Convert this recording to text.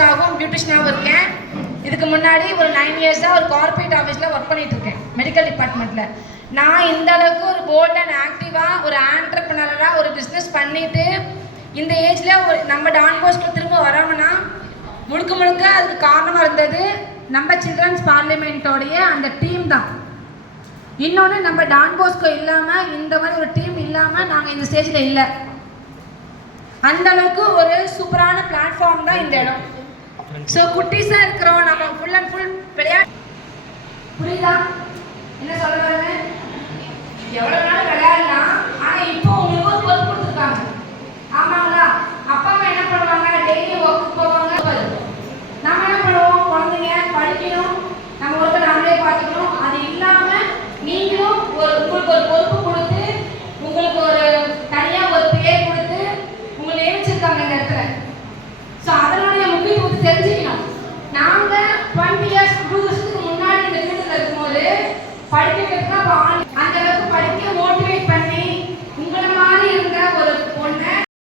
தெரபிஸ்டாகவும் பியூட்டிஷியனாகவும் இருக்கேன். இதுக்கு முன்னாடி ஒரு 9 இயர்ஸாக ஒரு கார்பரேட் ஆஃபீஸில் ஒர்க் பண்ணிட்டு இருக்கேன், மெடிக்கல் டிபார்ட்மெண்ட்டில். நான் இந்த அளவுக்கு ஒரு போல்ட் அண்ட் ஆக்டிவாக ஒரு ஆண்டர்ப்ரனராக ஒரு பிஸ்னஸ் பண்ணிட்டு இந்த ஏஜில் ஒரு நம்ம டான் பாஸ்கோ திரும்ப வரோம்னா முழுக்க முழுக்க அதுக்கு காரணமாக இருந்தது நம்ம சில்ட்ரன்ஸ் பார்லிமெண்ட்டோடைய அந்த டீம் தான். இன்னொன்று, நம்ம டான் பாஸ்கோ இல்லாமல், இந்த மாதிரி ஒரு டீம் இல்லாமல் நாங்கள் இந்த ஸ்டேஜில் இல்லை. அந்த அளவுக்கு ஒரு சூப்பரான பிளாட்ஃபார்ம் தான் இந்த இடம். ஸோ குட்டீஸாக இருக்கிறோம், நம்ம ஃபுல் அண்ட் ஃபுல் விளையாட்டு. புரியுதா என்ன சொல்ல வரேன்னு? எவ்வளோ நாள் விளையாடலாம், ஆனால் இப்போ உங்களுக்கு ஒரு பொறுப்பு கொடுத்துருக்காங்க. ஆமாங்களா? அப்பா அம்மா என்ன பண்ணுவாங்க?